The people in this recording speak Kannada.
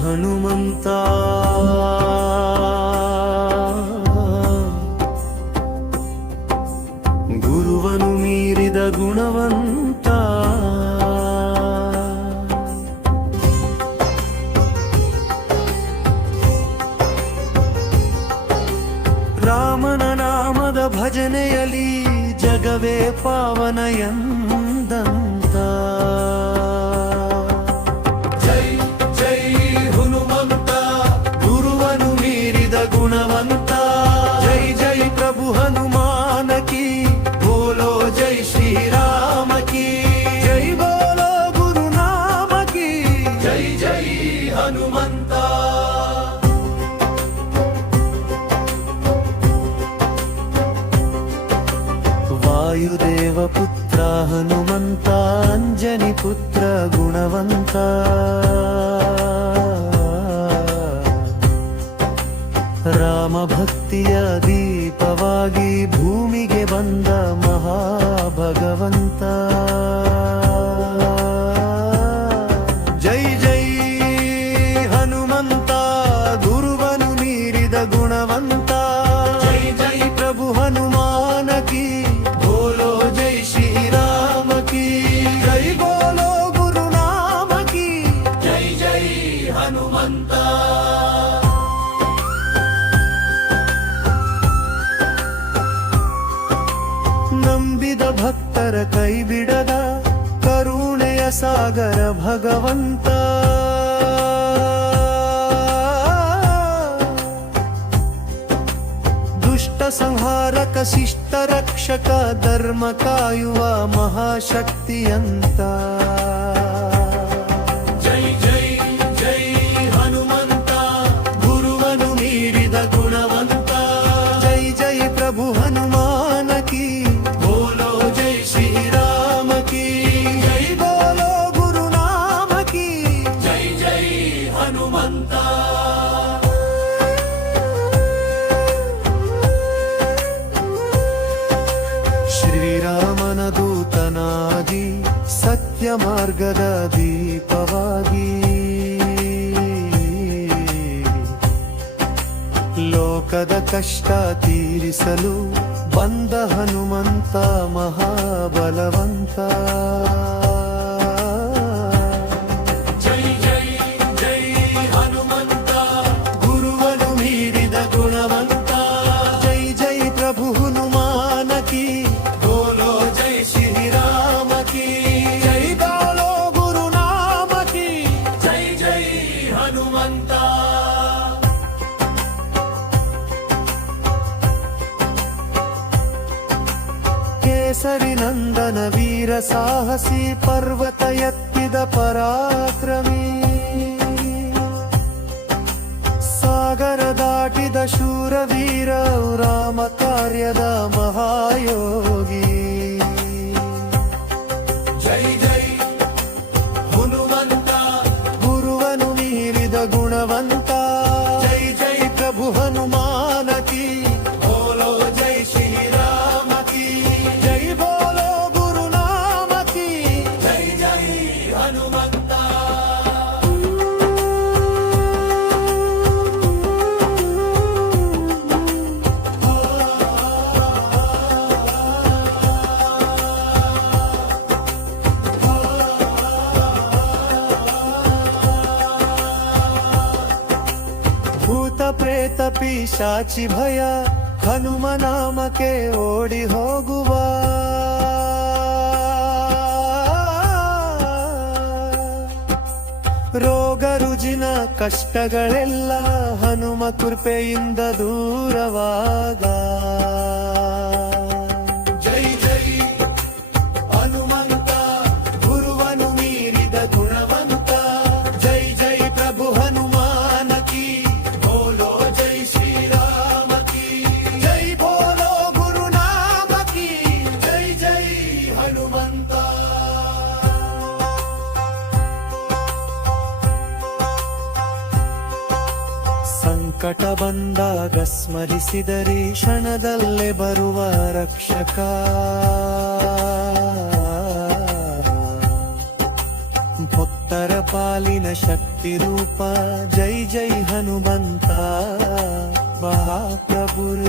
ಹನುಮಂತ ಗುರುವನು ಮೀರಿದ ಗುಣವಂತ ರಾಮನ ನಾಮದ ಭಜನೆಯಲ್ಲಿ ಜಗವೇ ಪಾವನ ಎಂದಂತ ಜೈ ಜೈ ಹನುಮಂತ ಗುರುವನು ಮೀರಿದ ಗುಣವಂತ ಜೈ ಜೈ ಪ್ರಭು ಹನುಮಾನ ಕಿ ಬೋಲೋ ಜೈ ಶ್ರೀರಾಮ ಕಿ ಜೈ ಬೋಲೋ ಗುರುನಾಮ ಕಿ ಜೈ ಜೈ ಹನುಮಂತ ವಾಯುದೇವ ಪುತ್ರ ಹನುಮಂತ ಅಂಜನಿ ಪುತ್ರ ಗುಣವಂತ ರಾಮ ಭಕ್ತಿಯ ದೀಪವಾಗಿ ಭೂಮಿಗೆ ಬಂದ ಮಹಾಭಗವಂತ ಜೈ ಜೈ ಹನುಮಂತ ಗುರುವನು ಮೀರಿದ ಗುಣವಂತ ಜೈ ಜೈ ಪ್ರಭು ಹನುಮಾನ ಕಿ ಬೋಲೋ ಜೈ ಶ್ರೀರಾಮ ಕಿ ಜೈ ಬೋಲೋ ಗುರುನಾಮ ಕಿ ಜೈ ಜೈ ಹನುಮಂತ ನಂಬಿದ ಭಕ್ತರ ಕೈ ಬಿಡದ ಕರುಣೆಯ ಸಾಗರ ಭಗವಂತ ದುಷ್ಟ ಸಂಹಾರಕ ಶಿಷ್ಟ ರಕ್ಷಕ ಧರ್ಮ ಕಾಯುವ ಮಹಾಶಕ್ತಿಯಂತ ಜೈ ಜೈ ಜೈ ಹನುಮಂತ ಗುರುವನು ಮೀರಿದ ಗುಣವಂತ ಜೈ ಜೈ ಪ್ರಭು ಹನುಮಾನ ಕಿ ಬೋಲೋ ಜೈ ಶ್ರೀರಾಮ ಕಿ ಜೈ ಬೋಲೋ ಗುರುನಾಮ ಕಿ ಜೈ ಜೈ ಹನುಮಂತ ಶ್ರೀರಾಮನ ದೂತನಾಗಿ ಸತ್ಯ ಮಾರ್ಗದ ದೀಪವಾಗಿ ಲೋಕದ ಕಷ್ಟ ತೀರಿಸಲು ಬಂದ ಹನುಮಂತ ಮಹಾಬಲವಂತ ಜೈ ಜೈ ಜೈ ಹನುಮಂತ ಗುರುವನು ಮೀರಿದ ಗುಣವಂತ ಜೈ ಜೈ ಪ್ರಭು ಹನುಮಾನ ಕಿ ಬೋಲೋ ಜೈ ಶ್ರೀರಾಮ ಕಿ ಜೈ ಬೋಲೋ ಗುರುನಾಮ ಕಿ ಜೈ ಜೈ ಹನುಮಂತ ಕೇಸರಿ ನಂದನ ವೀರ ಸಾಹಸಿ ಪರ್ವತ ಎತ್ತಿದ ಪರಾಕ್ರಮಿ ಸಾಗರ ದಾಟಿದ ಶೂರವೀರ ರಾಮ ಕಾರ್ಯದ ಮಹಾಯೋಗಿ ಜೈ ಜೈ ಹನುಮಂತ ಗುರುವನು ಮೀರಿದ ಗುಣವಂತ ಜೈ ಜೈ ಪ್ರಭು ಹನುಮಾನ ಕಿ ಬೋಲೋ ಜೈ ಶ್ರೀರಾಮ ಕಿ ಜೈ ಬೋಲೋ ಗುರುನಾಮ ಕಿ ಜೈ ಜೈ ಹನುಮಂತ ಭೂತ ಪ್ರೇತ ಪಿಶಾಚಿ ಭಯ ಹನುಮ ನಾಮಕ್ಕೆ ಓಡಿ ಹೋಗುವ ರೋಗ ರುಜಿನ ಕಷ್ಟಗಳೆಲ್ಲ ಹನುಮ ಕೃಪೆಯಿಂದ ದೂರವಾಗ ಜೈ ಜೈ ಹನುಮಂತ ಗುರುವನು ಮೀರಿದ ಗುಣವಂತ ಜೈ ಜೈ ಪ್ರಭು ಹನುಮಾನ ಕಿ ಬೋಲೋ ಜೈ ಶ್ರೀರಾಮ ಕಿ ಜೈ ಬೋಲೋ ಗುರುನಾಮ ಕಿ ಜೈ ಜೈ ಹನುಮಂತ ಸಂಕಟ ಬಂದಾಗ ಸ್ಮರಿಸಿದರೆ ಕ್ಷಣದಲ್ಲೇ ಬರುವ ರಕ್ಷಕ ಭಕ್ತರ ಪಾಲಿನ ಶಕ್ತಿ ರೂಪ ಜೈ ಜೈ ಹನುಮಂತ ಮಹಾಪ್ರಭುರ್